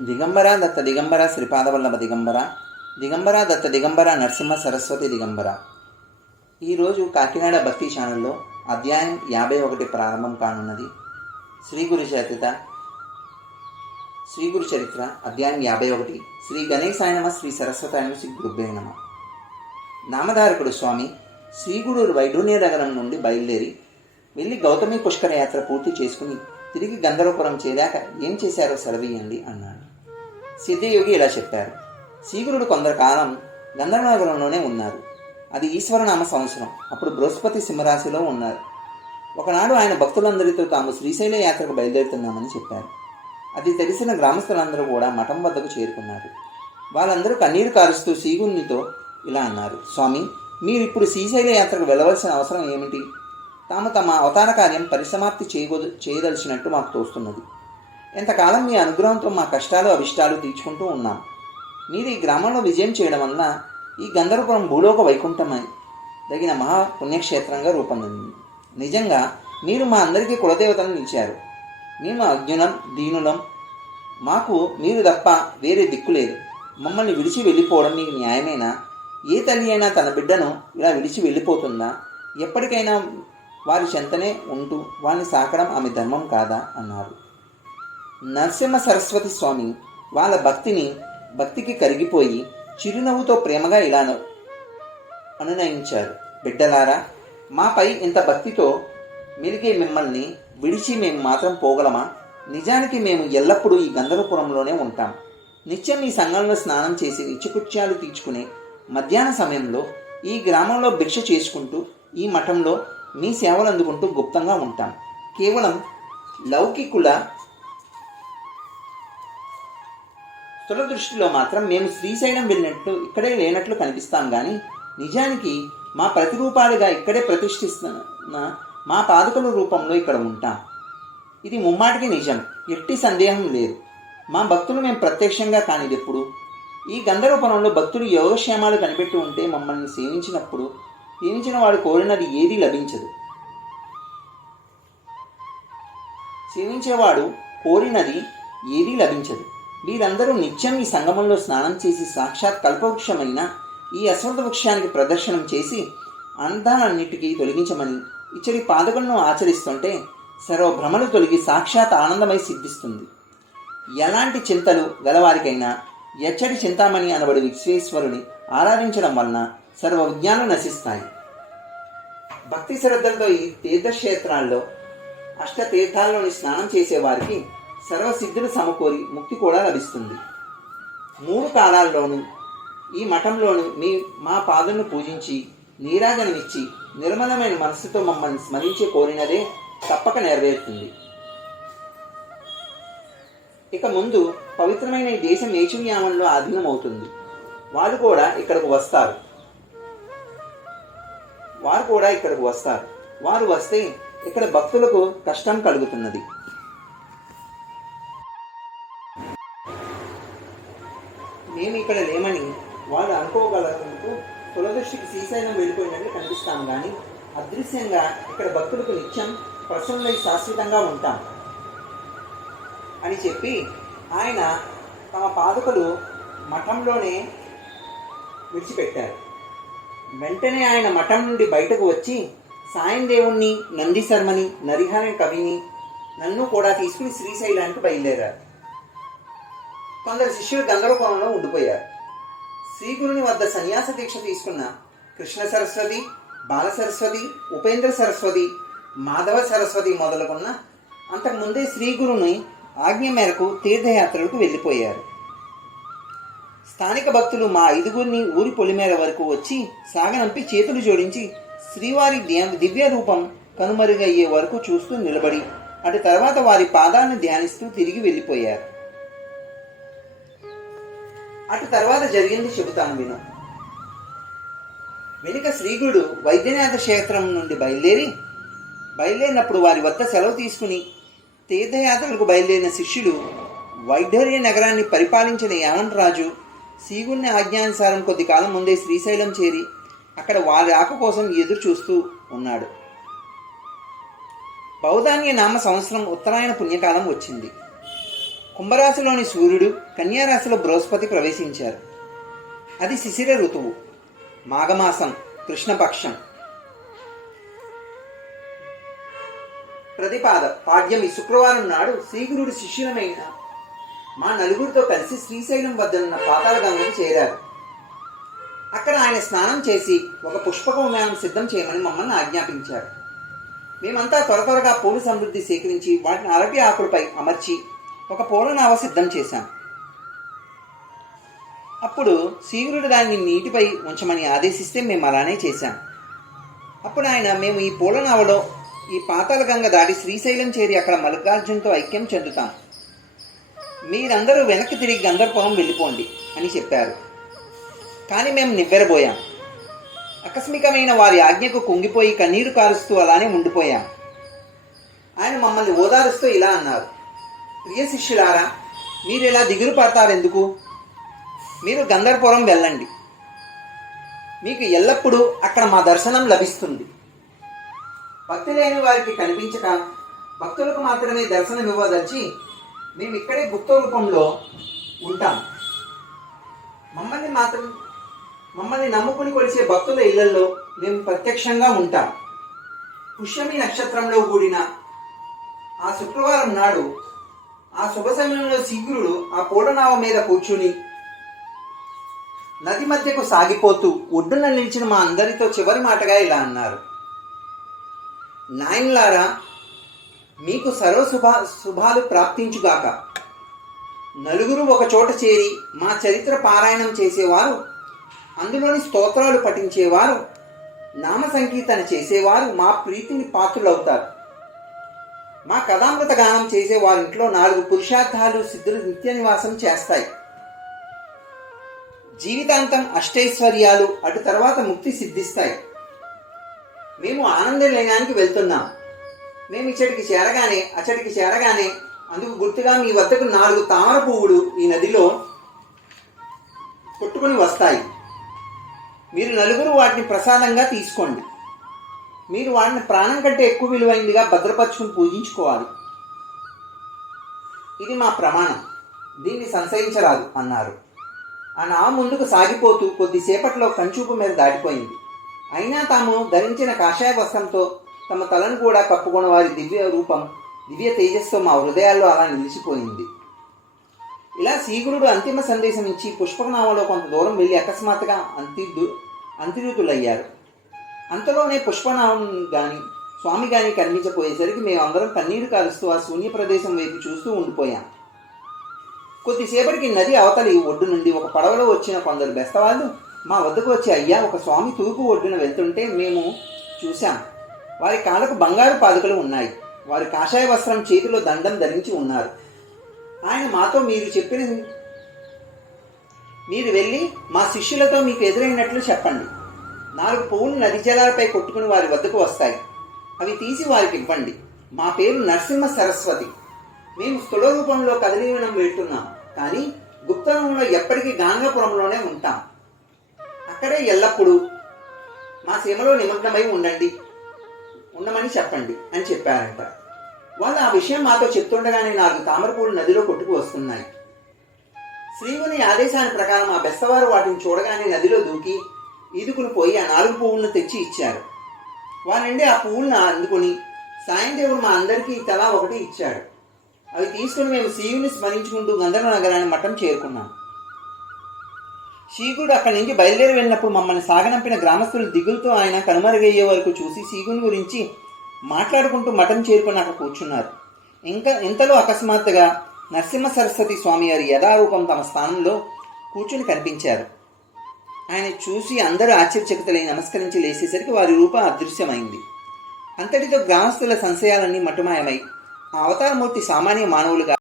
దిగంబర దత్త దిగంబర శ్రీపాదవల్లభ దిగంబర దిగంబర దత్త దిగంబర నరసింహ సరస్వతి దిగంబర ఈరోజు కాకినాడ భక్తి ఛానల్లో అధ్యాయం యాభై ఒకటి ప్రారంభం కానున్నది. శ్రీ గురు చరిత్ర శ్రీ గురు చరిత్ర అధ్యాయం యాభై ఒకటి. శ్రీ గణేశాయ నమ శ్రీ సరస్వతాయ శ్రీ గురుభ్యే నమ. నామధారకుడు స్వామి శ్రీగుడూరు వైఢూర్య నగరం నుండి బయలుదేరి వెళ్ళి గౌతమి పుష్కర యాత్ర పూర్తి చేసుకుని తిరిగి గంధర్వపురం చేరాక ఏం చేశారో సెలవీయండి అన్నాడు. సిద్ధయోగి ఇలా చెప్పారు. శ్రీగురుడు కొందరకాలం గంధర్వనగరంలోనే ఉన్నారు. అది ఈశ్వరనామ సంవత్సరం. అప్పుడు బృహస్పతి సింహరాశిలో ఉన్నారు. ఒకనాడు ఆయన భక్తులందరితో తాము శ్రీశైల యాత్రకు బయలుదేరుతున్నామని చెప్పారు. అది తెలిసిన గ్రామస్తులందరూ కూడా మఠం వద్దకు చేరుకున్నారు. వాళ్ళందరూ కన్నీరు కారుస్తూ శ్రీగుణ్ణితో ఇలా అన్నారు స్వామి మీరు ఇప్పుడు శ్రీశైల యాత్రకు వెళ్ళవలసిన అవసరం ఏమిటి? తాము తమ అవతార కార్యం పరిసమాప్తి చేయగో చేయదలిచినట్టు మాకు తోస్తున్నది. ఎంతకాలం మీ అనుగ్రహంతో మా కష్టాలు అవిష్టాలు తీర్చుకుంటూ ఉన్నాం. మీరు ఈ గ్రామంలో విజయం చేయడం వలన ఈ గంధర్వపురం భూలోక వైకుంఠమై తగిన మహా పుణ్యక్షేత్రంగా రూపొందింది. నిజంగా మీరు మా అందరికీ కులదేవతను నిలిచారు. మేము అజ్ఞునం దీనులం. మాకు మీరు తప్ప వేరే దిక్కు లేదు. మమ్మల్ని విడిచి వెళ్ళిపోవడం మీకు న్యాయమేనా? ఏ తల్లి అయినా తన బిడ్డను ఇలా విడిచి వెళ్ళిపోతుందా? ఎప్పటికైనా వారి చెంతనే ఉంటూ వారిని సాకడం ఆమె ధర్మం కాదా? అన్నారు. నరసింహ సరస్వతి స్వామి వాళ్ళ భక్తిని భక్తికి కరిగిపోయి చిరునవ్వుతో ప్రేమగా ఇలా అనునయించారు. బిడ్డలారా మాపై ఇంత భక్తితో మెలిగే మిమ్మల్ని విడిచి మేము మాత్రం పోగలమా? నిజానికి మేము ఎల్లప్పుడూ ఈ గంధర్వపురంలోనే ఉంటాం. నిత్యం ఈ సంఘంలో స్నానం చేసి నిత్యకృత్యాలు తీర్చుకునే మధ్యాహ్న సమయంలో ఈ గ్రామంలో భిక్ష చేసుకుంటూ ఈ మఠంలో మీ సేవలు అందుకుంటూ గుప్తంగా ఉంటాం. కేవలం లౌకికుల తుల దృష్టిలో మాత్రం మేము శ్రీశైలం వెళ్ళినట్లు ఇక్కడే లేనట్లు కనిపిస్తాం కానీ నిజానికి మా ప్రతిరూపాలుగా ఇక్కడే ప్రతిష్ఠిస్తున్న మా పాదుకల రూపంలో ఇక్కడ ఉంటాం. ఇది ముమ్మాటికి నిజం. ఎట్టి సందేహం లేదు. మా భక్తులు మేము ప్రత్యక్షంగా కానిది ఎప్పుడు ఈ గంధర్వపురంలో భక్తులు యోగక్షేమాలు కనిపెట్టి ఉంటే మమ్మల్ని సేవించినప్పుడు సేవించిన వాడు కోరినది ఏదీ లభించదు. సేవించేవాడు కోరినది ఏదీ లభించదు. వీరందరూ నిత్యం ఈ సంగమంలో స్నానం చేసి సాక్షాత్ కల్పవృక్షమైన ఈ అశ్వత్థ వృక్షానికి ప్రదర్శనం చేసి అందాలన్నిటికీ తొలగించమని ఇచ్చడి పాదకులను ఆచరిస్తుంటే సర్వ భ్రమలు తొలగి సాక్షాత్ ఆనందమై సిద్ధిస్తుంది. ఎలాంటి చింతలు గలవారికైనా ఎచ్చటి చింతామణి అనబడి విశ్వేశ్వరుని ఆరాధించడం వలన సర్వ విజ్ఞానం నశిస్తాయి. భక్తి శ్రద్ధలతో ఈ తీర్థక్షేత్రాల్లో అష్టతీర్థాల్లోని స్నానం చేసేవారికి సర్వసిద్ధులు సమకూరి ముక్తి కూడా లభిస్తుంది. మూడు కాలాల్లోనూ ఈ మఠంలోను మీ మా పాదులను పూజించి నీరాజనమిచ్చి నిర్మలమైన మనస్సుతో మమ్మల్ని స్మరించే కోరినదే తప్పక నెరవేరుతుంది. ఇక ముందు పవిత్రమైన ఈ దేశం ఏచున్యామంలో ఆధీనమవుతుంది. వాళ్ళు కూడా ఇక్కడకు వస్తారు. వారు కూడా ఇక్కడకు వస్తారు. వారు వస్తే ఇక్కడ భక్తులకు కష్టం కలుగుతున్నది. మేము ఇక్కడ లేమని వాళ్ళు అనుకోగలకు కులదృష్టికి శ్రీశైలం వెళ్ళిపోయినట్లు కనిపిస్తాం కానీ అదృశ్యంగా ఇక్కడ భక్తులకు నిత్యం ప్రసన్నమై శాశ్వతంగా ఉంటాం అని చెప్పి ఆయన తమ పాదుకలు మఠంలోనే విడిచిపెట్టారు. వెంటనే ఆయన మఠం నుండి బయటకు వచ్చి సాయం దేవుణ్ణి నంది శర్మని నరిహర కవిని నన్ను కూడా తీసుకుని శ్రీశైలానికి బయలుదేరారు. కొందరు శిష్యులు గందరగోళంలో ఉండిపోయారు. శ్రీగురుని వద్ద సన్యాస దీక్ష తీసుకున్న కృష్ణ సరస్వతి బాల సరస్వతి ఉపేంద్ర సరస్వతి మాధవ సరస్వతి మొదలుకున్న అంతకుముందే శ్రీగురుని ఆజ్ఞ మేరకు తీర్థయాత్రలకు వెళ్ళిపోయారు. స్థానిక భక్తులు మా ఐదుగురిని ఊరి పొలిమేర వరకు వచ్చి సాగనంపి చేతులు జోడించి శ్రీవారి దివ్య రూపం కనుమరుగయ్యే వరకు చూస్తూ నిలబడి అటు తర్వాత వారి పాదాలను ధ్యానిస్తూ తిరిగి వెళ్ళిపోయారు. అటు తర్వాత జరిగింది చెబుతాను విను. వెనుక శ్రీగుడు వైద్యనాథ క్షేత్రం నుండి బయలుదేరి బయలుదేరినప్పుడు వారి వద్ద సెలవు తీసుకుని తీర్థయాత్రలకు బయలుదేరిన శిష్యులు వైఢర్య నగరాన్ని పరిపాలించిన యావన్ రాజు శ్రీగుడిని ఆజ్ఞానుసారం కొద్ది కాలం ముందే శ్రీశైలం చేరి అక్కడ వారి ఆక కోసం ఎదురు చూస్తూ ఉన్నాడు. బౌధాన్య నామ సంవత్సరం ఉత్తరాయణ పుణ్యకాలం వచ్చింది. కుంభరాశిలోని సూర్యుడు కన్యారాశిలో బృహస్పతి ప్రవేశించారు. అది శిశిర ఋతువు. మాఘమాసం కృష్ణపక్షం. ప్రతిపాద పాడ్యమి శుక్రవారం నాడు శ్రీగురుడు శిష్యులమైన మా నలుగురితో కలిసి శ్రీశైలం వద్ద ఉన్న గంగకు చేరారు. అక్కడ ఆయన స్నానం చేసి ఒక పుష్పక విమానం సిద్ధం చేయమని మమ్మల్ని ఆజ్ఞాపించారు. మేమంతా త్వర త్వరగా పూలు సమృద్ధి సేకరించి వాటిని అరటి ఆకులపై అమర్చి ఒక పూలనావ సిద్ధం చేశాం. అప్పుడు శ్రీగురుడు దాన్ని నీటిపై ఉంచమని ఆదేశిస్తే మేము అలానే చేశాం. అప్పుడు ఆయన మేము ఈ పూలనావలో ఈ పాతాళ గంగ దాటి శ్రీశైలం చేరి అక్కడ మల్లికార్జునతో ఐక్యం చెందుతాం. మీరందరూ వెనక్కి తిరిగి గంధర్పురం వెళ్ళిపోండి అని చెప్పారు. కానీ మేము నివ్వెరబోయాం. ఆకస్మికమైన వారి ఆజ్ఞకు కుంగిపోయి కన్నీరు కారుస్తూ అలానే ఉండిపోయాం. ఆయన మమ్మల్ని ఓదారుస్తూ ఇలా అన్నారు. ప్రియ శిష్యులారా మీరు ఇలా దిగులు పడతారు ఎందుకు? మీరు గంధర్పురం వెళ్ళండి. మీకు ఎల్లప్పుడూ అక్కడ మా దర్శనం లభిస్తుంది. భక్తి లేని వారికి కనిపించక భక్తులకు మాత్రమే దర్శనం ఇవ్వదలిచి మేము ఇక్కడే గుప్త రూపంలో ఉంటాం. మమ్మల్ని మాత్రం మమ్మల్ని నమ్ముకుని కొలిసే భక్తుల ఇళ్ళలో మేము ప్రత్యక్షంగా ఉంటాం. పుష్యమి నక్షత్రంలో కూడిన ఆ శుక్రవారం నాడు ఆ శుభ సమయంలో శీఘ్రుడు ఆ పూలనావ మీద కూర్చుని నది మధ్యకు సాగిపోతూ ఒడ్డున నిలిచిన మా అందరితో చివరి మాటగా ఇలా అన్నారు. నాయన్లారా మీకు సర్వ శుభ శుభాలు ప్రాప్తించుగాక. నలుగురు ఒక చోట చేరి మా చరిత్ర పారాయణం చేసేవారు అందులోని స్తోత్రాలు పఠించేవారు నామ సంకీర్తన చేసేవారు మా ప్రీతిని పాత్రులవుతారు. మా కథామృత గానం చేసే వారింట్లో నాలుగు పురుషార్థాలు సిద్ధులు నిత్య నివాసం చేస్తాయి. జీవితాంతం అష్టైశ్వర్యాలు అటు తర్వాత ముక్తి సిద్ధిస్తాయి. మేము ఆనంద లేనానికి వెళ్తున్నాం. మేము ఇచ్చటికి చేరగానే అచ్చటికి చేరగానే అందుకు గుర్తుగా మీ వద్దకు నాలుగు తామర పువ్వులు ఈ నదిలో కొట్టుకుని వస్తాయి. మీరు నలుగురు వాటిని ప్రసాదంగా తీసుకోండి. మీరు వాడిని ప్రాణం కంటే ఎక్కువ విలువైందిగా భద్రపరుచుకుని పూజించుకోవాలి. ఇది మా ప్రమాణం. దీన్ని సంశయించరాదు అన్నారు. ఆ నా ముందుకు సాగిపోతూ కొద్దిసేపట్లో కంచూపు మీద దాటిపోయింది. అయినా తాము ధరించిన కాషాయ వస్త్రంతో తమ తలను కూడా కప్పుకున్న వారి దివ్య రూపం దివ్య తేజస్సు మా హృదయాల్లో అలా నిలిచిపోయింది. ఇలా శ్రీగురుడు అంతిమ సందేశం ఇచ్చి పుష్పనామలో కొంత దూరం వెళ్ళి అకస్మాత్తుగా అంతిద్దు అంతిరుతులయ్యారు అంతలోనే పుష్పనామం కానీ స్వామి కానీ కనిపించపోయేసరికి మేమందరం కన్నీరు కాలుస్తూ ఆ శూన్య ప్రదేశం వైపు చూస్తూ ఉండిపోయాం. కొద్దిసేపటికి నది అవతలి ఒడ్డు నుండి ఒక పడవలో వచ్చిన కొందరు బెస్తవాళ్ళు మా వద్దకు వచ్చి అయ్యా ఒక స్వామి తూర్పు ఒడ్డున వెళ్తుంటే మేము చూశాం. వారి కాళ్ళకు బంగారు పాదుకలు ఉన్నాయి. వారి కాషాయ వస్త్రం చేతిలో దండం ధరించి ఉన్నారు. ఆయన మాతో మీరు చెప్పిన మీరు వెళ్ళి మా శిష్యులతో మీకు ఎదురైనట్లు చెప్పండి. నాలుగు పువ్వులు నది జలాలపై కొట్టుకుని వారి వద్దకు వస్తాయి. అవి తీసి వారికి ఇవ్వండి. మా పేరు నరసింహ సరస్వతి. మేము స్థూల రూపంలో కదలీవనం వెళ్తున్నాం కానీ గుప్తరంలో ఎప్పటికీ గాంగపురంలోనే ఉంటాం. అక్కడే ఎల్లప్పుడూ మా సీమలో నిమగ్నమై ఉండండి. ఉండమని చెప్పండి అని చెప్పారంట. వాళ్ళు ఆ విషయం మాతో చెప్తుండగానే నాలుగు తామరపూలు నదిలో కొట్టుకు వస్తున్నాయి. శ్రీవుని ఆదేశాన్ని ప్రకారం ఆ బెస్తవారు వాటిని చూడగానే నదిలో దూకి ఈదుకుని పోయి ఆ నాలుగు పువ్వులను తెచ్చి ఇచ్చారు. వారండి ఆ పువ్వులను అందుకుని సాయందేవుడు మా అందరికీ తలా ఒకటి ఇచ్చాడు. అవి తీసుకుని మేము శివుని స్మరించుకుంటూ గంధర్వ నగరాన్ని మఠం చేరుకున్నాం. శీగుడు అక్కడి నుంచి బయలుదేరి వెళ్ళినప్పుడు మమ్మల్ని సాగనంపిన గ్రామస్తులు దిగులతో ఆయన కనుమరుగయ్యే వరకు చూసి శీగుని గురించి మాట్లాడుకుంటూ మఠం చేరుకుని అక్కడ కూర్చున్నారు. ఇంకా ఇంతలో అకస్మాత్తుగా నరసింహ సరస్వతి స్వామి వారి యథారూపం తమ స్థానంలో కూర్చుని కనిపించారు. ఆయన చూసి అందరూ ఆశ్చర్యచకితలై నమస్కరించి లేచేసరికి వారి రూపం అదృశ్యమైంది. అంతటితో గ్రామస్తుల సంశయాలన్నీ మటుమాయమై ఆ అవతారమూర్తి సామాన్య మానవులుగా